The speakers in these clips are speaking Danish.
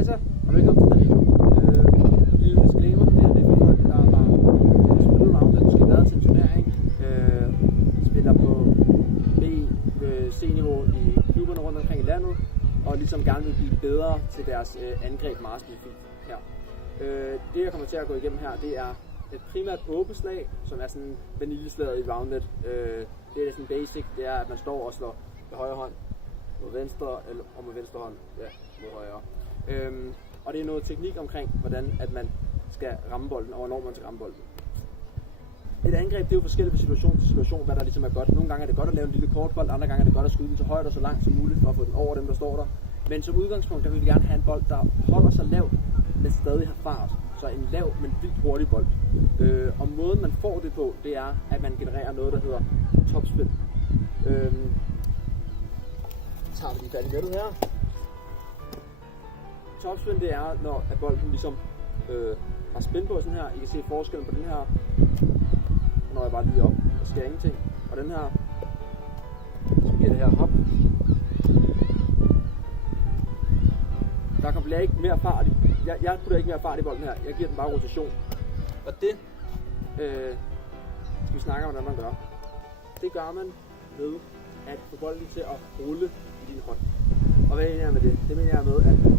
Hej så, og velkommen til den video. Lille disclaimer, det er for folk, der har spillet Rounded, måske været til en turnering, spiller på B, C-niveau i klubberne rundt omkring i landet, og ligesom gerne vil blive bedre til deres angreb meget specifikt her. Det jeg kommer til at gå igennem her, det er et primært åbent slag, som er sådan vaniljeslaget i Rounded. Det er sådan basic, det er at man står og slår med højre hånd mod venstre, eller med venstre hånd, ja, mod højre. Og det er noget teknik omkring, hvordan at man skal ramme bolden, og hvornår man skal ramme bolden. Et angreb, det er jo forskelligt fra situation til situation, hvad der ligesom er godt. Nogle gange er det godt at lave en lille kortbold, andre gange er det godt at skyde den så højt og så langt som muligt, for at få den over dem, der står der. Men som udgangspunkt, der vil vi gerne have en bold, der holder sig lavt, men stadig har fart. Så en lav, men vildt hurtig bold. Og måden man får det på, det er, at man genererer noget, der hedder topspin. Så tager vi lige fat i nettet her. Topspin, det er, når at bolden ligesom har spin på sådan her. I kan se forskellen på den her, når jeg bare lige op og sker ingenting. Og den her, så giver det her hop. Der bliver ikke mere fart i. Jeg putter ikke mere fart i bolden her. Jeg giver den bare rotation. Og det skal vi snakke om, hvordan man gør. Det gør man ved at få bolden til at rulle i din hånd. Og hvad mener jeg med det? Det mener jeg med, at de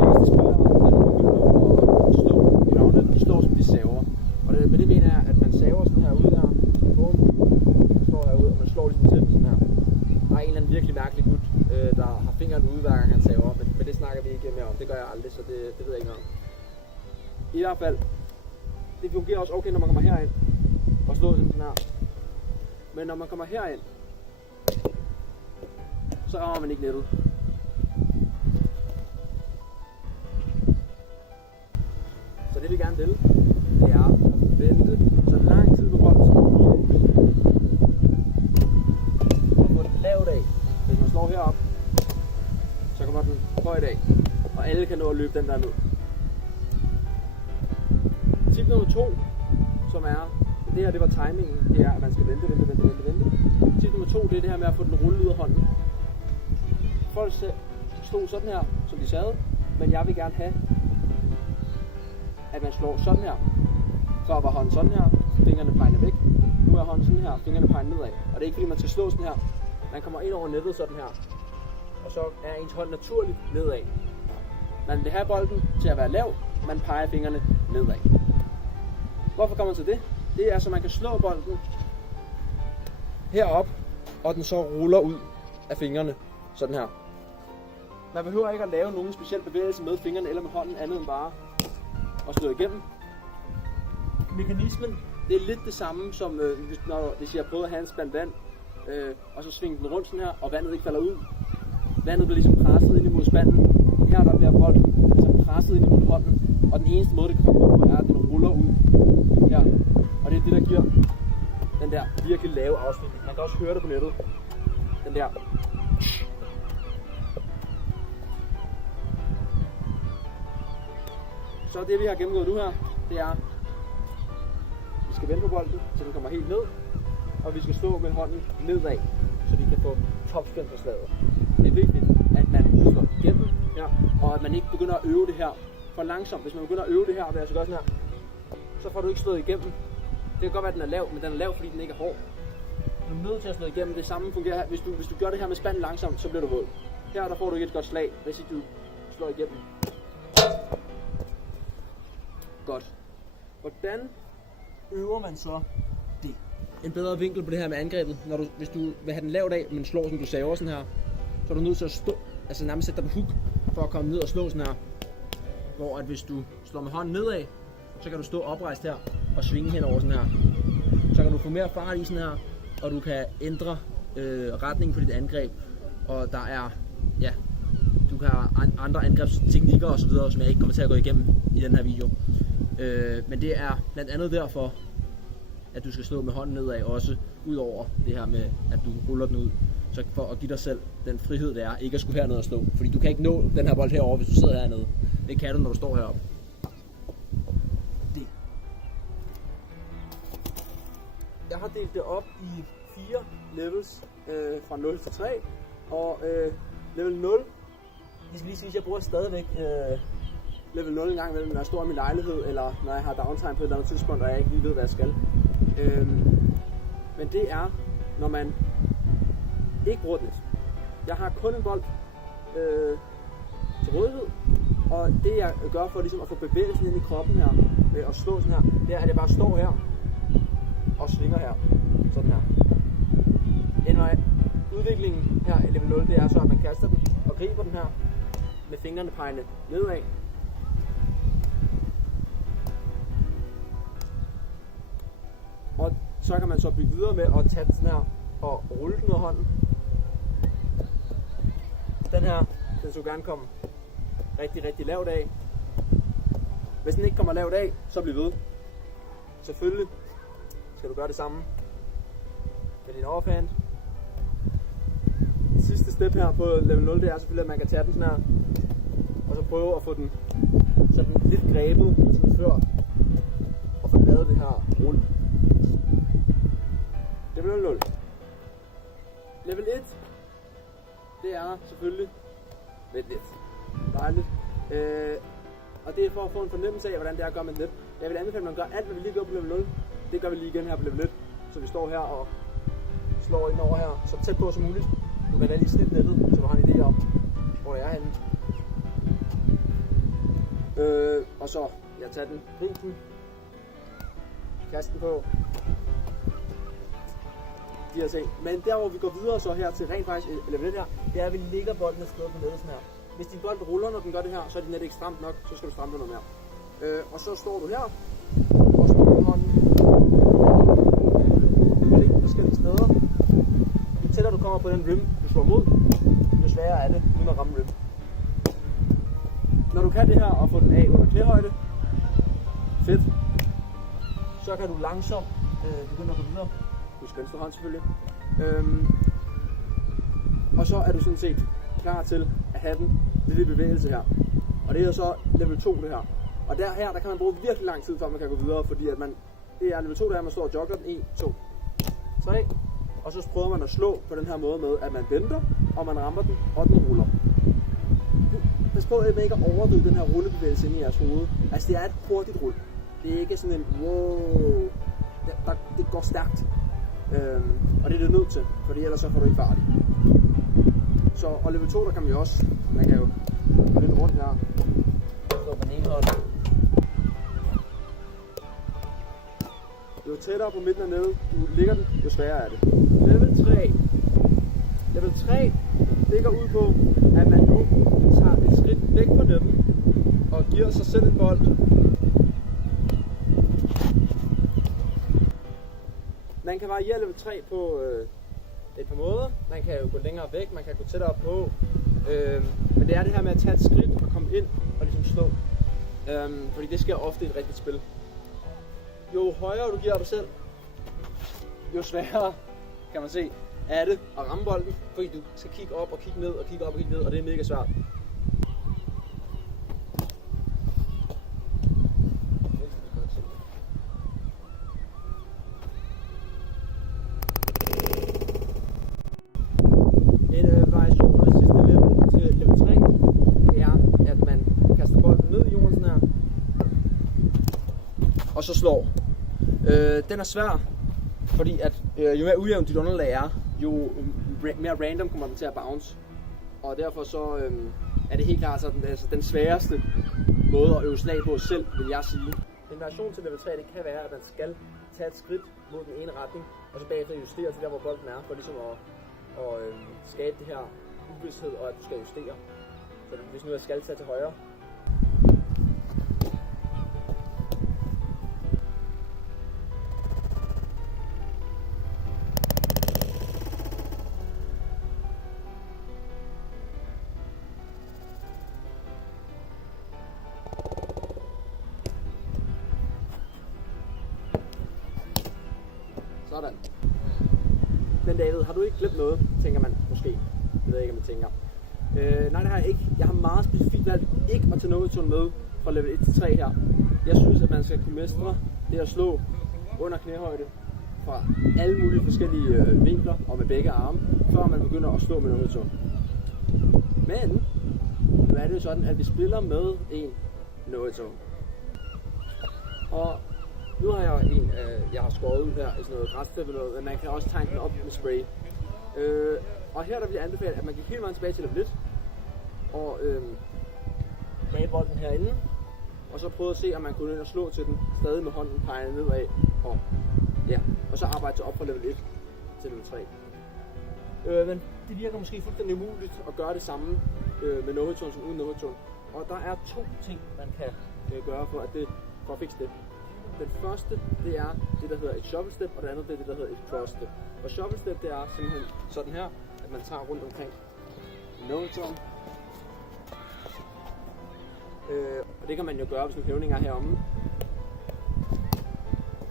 fleste spillere, når de begynder at slå i Rounded, de slår som de saver. Og med det mener jeg, at man saver sådan her ude her. Bum. Man står herude, og man slår ligesom til sådan her. Der er en eller anden virkelig mærkelig gut, der har fingeren ude hver gang han saver. Men det snakker vi ikke mere om. Det gør jeg aldrig, så det ved jeg ikke noget om. I hvert fald, det fungerer også okay, når man kommer herind og slår sådan her. Men når man kommer herind, så rammer man ikke nettet. Så det vi gerne vil, det er at vente så lang tid på bolden som muligt. Og få den lavt af. Hvis man slår herop, så kommer den højt af. Og alle kan nå at løbe den der ned. Tip nummer 2, som er, det her det var timingen, det er at man skal vente. Tip nummer 2, det er det her med at få den rullet ud af hånden. Folk slog sådan her, som de sagde, men jeg vil gerne have, at man slår sådan her. Før var hånden sådan her, fingrene pegende væk. Nu er hånden sådan her, fingrene pegende nedad. Og det er ikke fordi man skal slå sådan her. Man kommer ind over nettet sådan her, og så er ens hånd naturligt nedad. Man vil have bolden til at være lav, man peger fingrene nedad. Hvorfor kommer man til det? Det er så man kan slå bolden herop, og den så ruller ud af fingrene. Sådan her. Man behøver ikke at lave nogen speciel bevægelse med fingrene eller med hånden, andet end bare at slå igennem. Mekanismen, det er lidt det samme som hvis jeg prøver at have en spand vand, og så svinge den rundt sådan her, og vandet ikke falder ud. Vandet bliver ligesom presset ind imod spanden. Her der bliver bolden ligesom presset ind imod hånden, og den eneste måde det kan komme ud på er, at den ruller ud her. Og det er det, der giver den der virkelig lave afslutning. Man kan også høre det på nettet. Den der. Så det vi har gennemgået nu her, det er, vi skal vende på bolden, så den kommer helt ned, og vi skal stå med hånden nedad, så vi kan få topspin på slaget. Det er vigtigt, at man slår igennem, ja, og at man ikke begynder at øve det her for langsomt. Hvis man begynder at øve det her, og altså gøre sådan her, så får du ikke slået igennem. Det kan godt være, at den er lav, men den er lav, fordi den ikke er hård. Du er nødt til at slå igennem. Det samme fungerer her. Hvis du gør det her med spanden langsomt, så bliver du våd. Her der får du ikke et godt slag, hvis ikke du slår igennem. Godt. Hvordan øver man så det? En bedre vinkel på det her med angrebet. Hvis du vil have den lavt af, men slår som du saver sådan her, så er du nødt til at stå, altså nærmest sætte dig på hook, for at komme ned og slå sådan her. Hvor at hvis du slår med hånden nedad, så kan du stå oprejst her og svinge hen over sådan her. Så kan du få mere fart i sådan her, og du kan ændre retningen på dit angreb. Og der er, ja, du kan have andre angrebsteknikker og så videre, som jeg ikke kommer til at gå igennem i den her video. Men det er blandt andet derfor, at du skal slå med hånden nedad også, udover det her med, at du ruller den ud. Så for at give dig selv den frihed, det er ikke at skulle hernede og slå. Fordi du kan ikke nå den her bold herover, hvis du sidder hernede. Det kan du, når du står heroppe. Det. Jeg har delt det op i 4 levels fra 0 til 3. Og level 0, Det skal lige sige, at jeg bruger stadigvæk level 0 en gang imellem, når jeg står i min lejlighed, eller når jeg har downtime på et eller andet tidspunkt, og jeg ikke lige ved, hvad jeg skal. Men det er, når man ikke bruger den. Jeg har kun en bold til rådighed, og det jeg gør for ligesom at få bevægelsen ind i kroppen her, og slå sådan her, det er, at jeg bare står her, og svinger her, sådan her. Udviklingen her i level 0, det er så, at man kaster den og griber den her, med fingrene pegende nedad. Og så kan man så bygge videre med at tage den sådan her, og rulle den ud af hånden. Den her, den skulle gerne komme rigtig, rigtig lavt af. Hvis den ikke kommer lavt af, så bliv ved. Selvfølgelig skal du gøre det samme med din overhand. Sidste step her på level 0, det er selvfølgelig, at man kan tage den sådan her, og så prøve at få den sådan lidt grebet, som før, og få lavet det her rulle. Level 0. Level 1, det er selvfølgelig lidt dejligt. Og det er for at få en fornemmelse af, hvordan det er at gøre med net. Jeg vil anbefale, at man gør alt, hvad vi lige gør på level 0. Det gør vi lige igen her på level 1. Så vi står her og slår ind over her, så tæt på som muligt. Du kan lige snitte nettet, så du har en idé om, hvor jeg er henne. Og så, jeg tager den, grib den, kaste den på. De her ting. Men der hvor vi går videre så her til rent faktisk level 1 her, det er at vi lægger bolden et sted på nettet sådan her. Hvis din bold ruller, når den gør det her, så er din net ikke stramt nok, så skal du stramme det noget mere. Og så står du her, og slår med hånden. Du kan ligge forskellige steder. Jo tættere du kommer på den rim, du slår mod, jo sværere er det, uden at ramme rim. Når du kan det her og få den af under knæhøjde, fedt, så kan du langsomt begynde at gå videre. Husk venstre hånd selvfølgelig. Og så er du sådan set klar til at have den lille bevægelse her. Og det er så level 2 det her. Og der kan man bruge virkelig lang tid, før man kan gå videre, fordi at det er level 2, der er, at man står og jogger den 1, 2, 3. Og så prøver man at slå på den her måde med, at man venter, og man rammer den, og den ruller. Pas på, at man ikke overdriver den her rullebevægelse ind i jeres hoved. Altså det er et hurtigt rull. Det er ikke sådan en wow. Det går stærkt. Og det er det nødt til, fordi ellers så får du ikke fart i. Så, og level 2, der kan man jo også, man kan jo gå lidt rundt her, stå på den ene hånd. Jo tættere på midten og nede du ligger den, jo sværere er det. Level 3. Level 3 ligger ud på, at man nu tager et skridt væk fra netten og giver sig selv en bold. Man kan variere level 3 på et par måder. Man kan jo gå længere væk, man kan gå tættere på. Men det er det her med at tage et skridt og komme ind og ligesom slå. Fordi det sker ofte i et rigtigt spil. Jo højere du giver dig selv, jo sværere kan man se er det at ramme bolden. Fordi du skal kigge op og kigge ned og kigge op og kigge ned, og det er mega svært. Og så slår. Den er svær, fordi at jo mere ujævnt dit underlag er, jo mere random kommer den til at bounce. Og derfor så er det helt klart sådan, altså den sværeste måde at øve slag på selv, vil jeg sige. En variation til level 3, det kan være, at man skal tage et skridt mod den ene retning, og så bagefter justere til der, hvor bolden er, for ligesom at skabe det her uvidshed, og at du skal justere. Så hvis nu jeg skal tage til højre, sådan. Men David, har du ikke glemt noget, tænker man måske. Jeg ved ikke, om jeg tænker. Nej, det har jeg ikke. Jeg har meget specifikt valgt ikke at tage noget med fra level 1 til 3 her. Jeg synes, at man skal kunne mestre det at slå under knæhøjde fra alle mulige forskellige vinkler og med begge arme, før man begynder at slå med noget. Men er det jo sådan, at vi spiller med en Noito. Og nu har jeg en, jeg har skåret ud her i sådan noget græstæppe noget, men man kan også tegne den op med spray. Og her der vil jeg anbefale, at man gik helt meget tilbage til lidt og bage bolden herinde, og så prøve at se, om man kunne ind og slå til den, stadig med hånden pegende nedad, og så arbejde sig op fra level 1 til level 3. Men det virker måske fuldstændig umuligt at gøre det samme med no-hit-tone som uden no-hit-tone. Og der er 2 ting, man kan gøre for at fikse det. Den første, det er det, der hedder et shuffle step, og det andet, det er det, der hedder et cross step. Og shuffle step, det er simpelthen sådan her, at man tager rundt omkring no-hit-tone. Og det kan man jo gøre, hvis en hævning er heromme.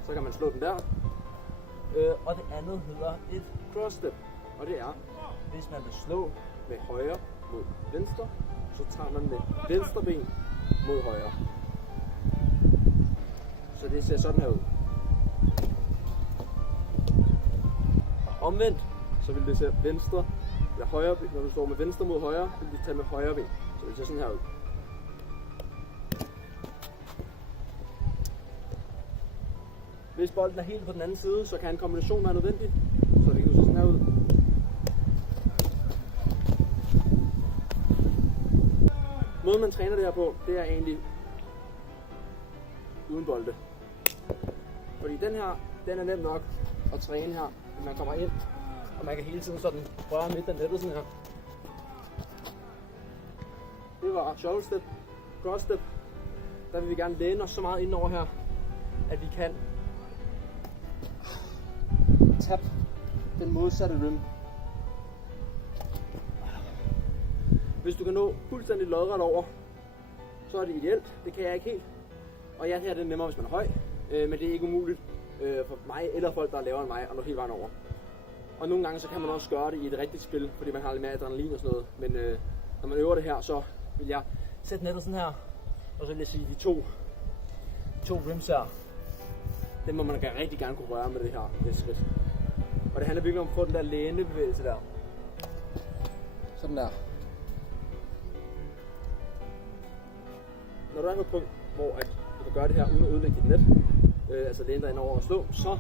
Så kan man slå den der. Og det andet hedder et cross step. Og det er, hvis man vil slå med højre mod venstre, så tager man med venstre ben mod højre. Så det ser sådan her ud. Omvendt, så vil det se venstre eller højre, når du står med venstre mod højre, vil det tage med højre ben. Så det ser sådan her ud. Hvis bolden er helt på den anden side, så kan en kombination være nødvendig. Så det kan se sådan her ud. Måden man træner det her på, det er egentlig uden bolde. Fordi den her, den er nem nok at træne her, når man kommer ind, og man kan hele tiden sådan røre midt af nettet sådan her. Det var shoulder step, cross step. Der vil vi gerne læne os så meget ind over her, at vi kan tabe den modsatte rim. Hvis du kan nå fuldstændig lodret over, så er det ideelt. Det kan jeg ikke helt. Og ja, her er det nemmere, hvis man er høj, men det er ikke umuligt for mig eller folk, der er lavere end mig, at nå hele vejen over. Og nogle gange så kan man også gøre det i et rigtigt spil, fordi man har lidt mere adrenalin og sådan noget. Men når man øver det her, så vil jeg sætte nettet sådan her, og så vil jeg sige, de to rims her, dem må man rigtig gerne kunne røre med det her skridt. Og det handler virkelig om at få den der lænebevægelse der. Sådan der. Når du er på et punkt, hvor at du kan gøre det her uden at ødelægge dit net, altså læne dig ind over og slå, så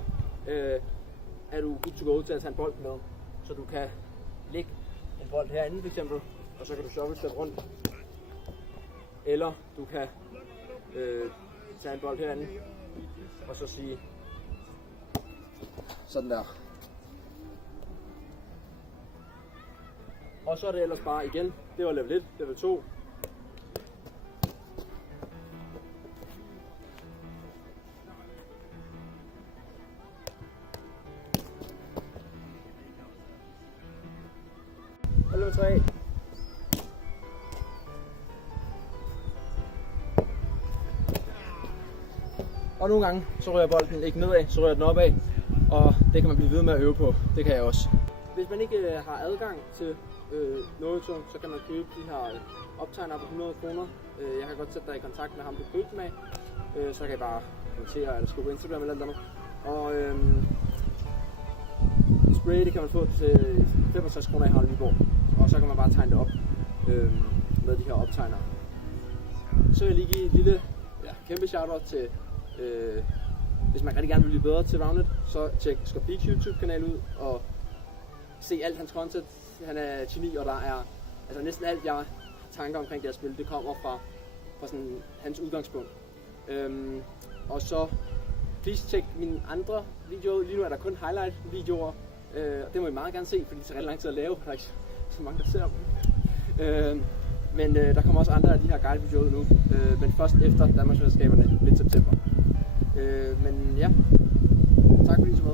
er du good to go til at tage en bold med. Så du kan lægge en bold herinde for eksempel, og så kan du shuffle step rundt. Eller du kan tage en bold herinde, og så sige sådan der. Og så er det ellers bare igen, det var level 1, level 2. Og level 3. Og nogle gange, så rører bolden ikke nedad, så rører den opad. Og det kan man blive ved med at øve på. Det kan jeg også. Hvis man ikke har adgang til no-hit-tone, så kan man købe de her optegnere på 100 kroner. Jeg kan godt sætte dig i kontakt med ham, du købte dem af. Så kan I bare kommentere eller skrive på Instagram eller noget. Og spray, det kan man få til 65 kroner i Harald Nyborg. Og så kan man bare tegne det op med de her optegnere. Så vil jeg lige give et lille kæmpe shoutout til, hvis man rigtig gerne vil blive bedre til Rounded, så tjek Skorpeaks YouTube-kanal ud og se alt hans content. Han er geni, og der er altså næsten alt, jeg tanker omkring det her spil, det kommer fra sådan hans udgangspunkt. Og så please tjek mine andre videoer. Lige nu er der kun highlight-videoer, og det må I meget gerne se, fordi det tager rigtig lang tid at lave. Der er ikke så mange, der ser dem. Men der kommer også andre af de her guide-videoer ud nu, men først efter Danmarksmesterskaberne midt september. Men ja, tak fordi I så med.